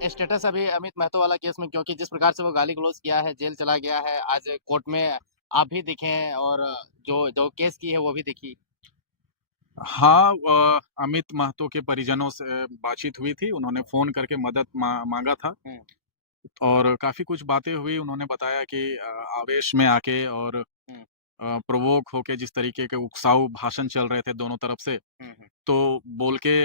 Status अभी अमित महतो वाला case में, क्योंकि जिस प्रकार से वो गाली गलौज किया है, जेल चला गया है, आज कोर्ट में आप भी दिखे हैं और जो जो केस की है वो भी दिखी। हाँ, अमित महतो के परिजनों से बातचीत हुई थी। उन्होंने फ़ोन करके मदद माँगा था हुँ, और काफ़ी कुछ बातें हुई। उन्होंने बताया कि आवेश में आके और हुँ, प्रोवोक होके जिस तरीके के उकसाऊ भाषण चल रहे थे दोनों तरफ से, हुँ, हुँ, तो बोल के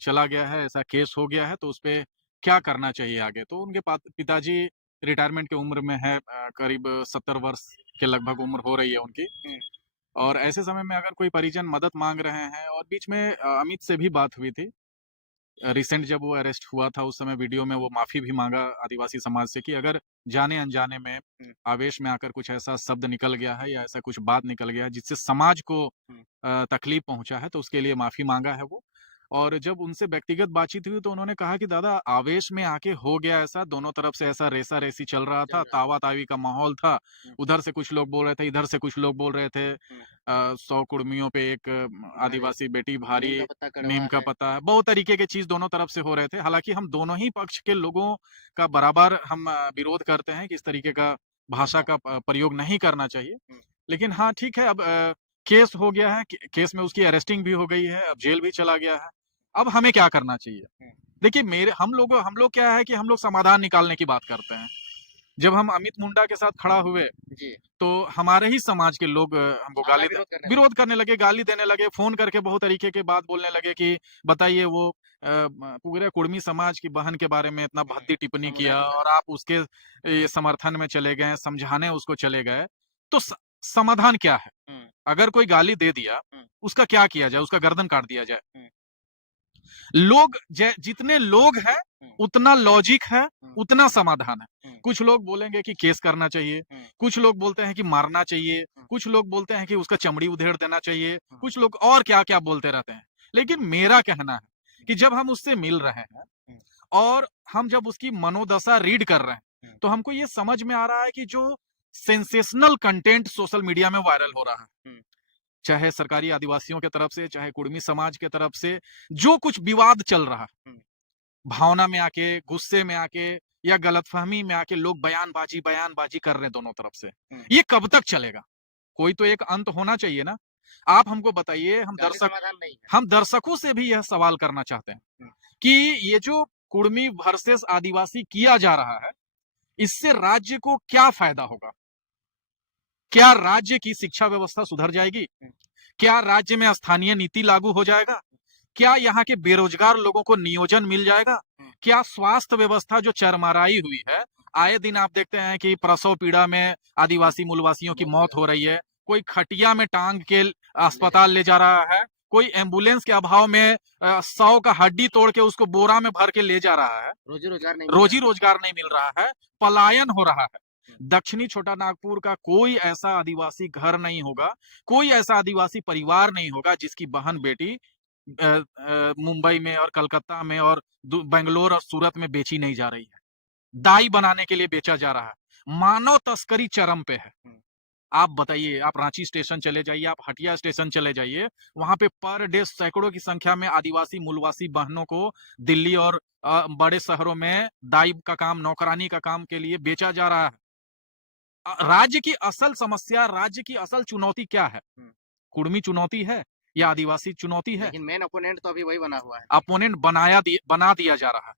चला गया है, ऐसा केस हो गया है, तो उसपे क्या करना चाहिए आगे? तो उनके पिताजी रिटायरमेंट की उम्र में है, करीब 70 वर्ष के लगभग उम्र हो रही है उनकी। हुँ, और ऐसे समय में अगर कोई परिजन मदद माँग रहे हैं और बीच में अमित से भी बात हुई थी। रिसेंट जब वो अरेस्ट हुआ था उस समय वीडियो में वो माफ़ी भी माँगा आदिवासी समाज से कि अगर जाने-अनजाने में हुँ, आवेश में आकर कुछ ऐसा शब्द निकल गया है या ऐसा कुछ बात निकल गया है जिससे समाज को हुँ, तकलीफ़ पहुँचा है तो उसके लिए माफ़ी माँगा है वो। और जब उनसे व्यक्तिगत बातचीत हुई तो उन्होंने कहा कि दादा आवेश में आके हो गया ऐसा, दोनों तरफ से ऐसा रेसा-रेसी चल रहा चल था, रहा है। तावा-तावी का माहौल था। हुँ, उधर से कुछ लोग बोल रहे थे, इधर से कुछ लोग बोल रहे थे। हुँ, 100 कुर्मियों पे एक भारी आदिवासी बेटी नीम का भारी, पत्ता नीम कड़वा का है। पत्ता है, बहुत तरीके के चीज़ दोनों तरफ से हो रहे थे। हालाँकि हम दोनों ही पक्ष के लोगों का बराबर हम विरोध करते हैं कि इस तरीके का भाषा हाँ, का प्रयोग नहीं करना चाहिए। हुँ, लेकिन हाँ, ठीक है अब केस हो गया है, केस में उसकी अरेस्टिंग भी हो गई है, अब जेल भी चला गया है। अब हमें क्या करना चाहिए? हुँ, देखिए मेरे हम लोग क्या है कि हम लोग समाधान निकालने की बात करते हैं। जब हम अमित मुंडा के साथ खड़ा हुए, जी, तो हमारे ही समाज के लोग हमको ज़्यादा गाली द विरोध करने लगे। विरोध करने लगे, गाली देने लगे, फ़ोन करके बहुत तरीके के बात बोलने लगे कि बताइए वो पूरे कुर्मी समाज की बहन के बारे में इतना हुँ, भद्दी टिप्पणी समुदाय किया बता और आप उसके समर्थन में चले गए, समझाने उसको चले गए। तो समाधान क्या है? हुँ, अगर कोई गाली दे दिया, हुँ, उसका क्या किया जाए? उसका गर्दन काट दिया जाए। हुँ, लोग जितने लोग हैं, हुँ, उतना लॉजिक है, हुँ, उतना समाधान है। हुँ, कुछ लोग बोलेंगे कि केस करना चाहिए, हुँ, कुछ लोग बोलते हैं कि मारना चाहिए, हुँ, कुछ लोग बोलते हैं कि उसका चमड़ी उधेड़ देना चाहिए, हुँ, कुछ लोग और क्या-क्या बोलते रहते हैं। लेकिन मेरा कहना है हुँ, कि जब हम उससे मिल रहे हैं हुँ, और हम जब उसकी मनोदशा रीड कर रहे हैं, हुँ, तो हमको ये समझ में आ रहा है कि जो सेंसेशनल कंटेंट सोशल मीडिया में वायरल हो रहा है, हुँ, चाहे सरकारी आदिवासियों की तरफ से, चाहे कुर्मी समाज की तरफ से, जो कुछ विवाद चल रहा है, हुँ, भावना में आके, गुस्से में आके या गलतफ़हमी में आके लोग बयानबाज़ी कर रहे हैं दोनों तरफ से। हुँ, ये कब तक चलेगा? कोई तो एक अंत होना चाहिए ना? आप हमको बताइए, गाली समाधान नहीं है। हम दर्शकों से भी यह सवाल करना चाहते हैं हुँ, कि ये जो कुर्मी वर्सेस आदिवासी किया जा रहा है, इससे राज्य को क्या फ़ायदा होगा? क्या राज्य की शिक्षा व्यवस्था सुधर जाएगी? हुँ, क्या राज्य में स्थानीय नीति लागू हो जाएगा? क्या यहाँ के बेरोजगार लोगों को नियोजन मिल जाएगा? हुँ, क्या स्वास्थ्य व्यवस्था जो चरमराई हुई है, आए दिन आप देखते हैं कि प्रसव पीड़ा में हुँ, आदिवासी मूलवासियों की मौत हो मौत जाती हो रही है, कोई खटिया में टाँग के ले जा अस्पताल ले जा रहा है, कोई एम्बुलेंस के अभाव में 100 का हड्डी तोड़ के उसको बोरा में भर के ले जा रहा है, रोज़ी-रोज़गार नहीं मिल रहा है। रोज़ी-रोजगार नहीं मिल रहा है, पलायन हो रहा है। हुँ, दक्षिणी छोटा नागपुर का कोई ऐसा आदिवासी घर नहीं होगा, कोई ऐसा आदिवासी परिवार नहीं होगा जिसकी बहन-बेटी मुंबई में और कलकत्ता में और बैंगलोर और सूरत में बेची नहीं जा रही है। दाई बनाने के लिए बेचा जा रहा है। मानव तस्करी चरम पे है। हुँ, आप बताइए, आप रांची स्टेशन चले जाइए, आप हटिया स्टेशन चले जाइए, वहाँ पे पर डे सैकड़ों की संख्या में आदिवासी मूलवासी बहनों को दिल्ली और बड़े शहरों में दाई का काम, नौकरानी का काम के लिए बेचा जा रहा है। राज्य की असल समस्या, राज्य की असल चुनौती क्या है? हुँ, कुर्मी चुनौती है या आदिवासी चुनौती है? लेकिन मेन अपोनेंट तो अभी वही बना हुआ है। अपोनेंट बना दिया जा रहा है।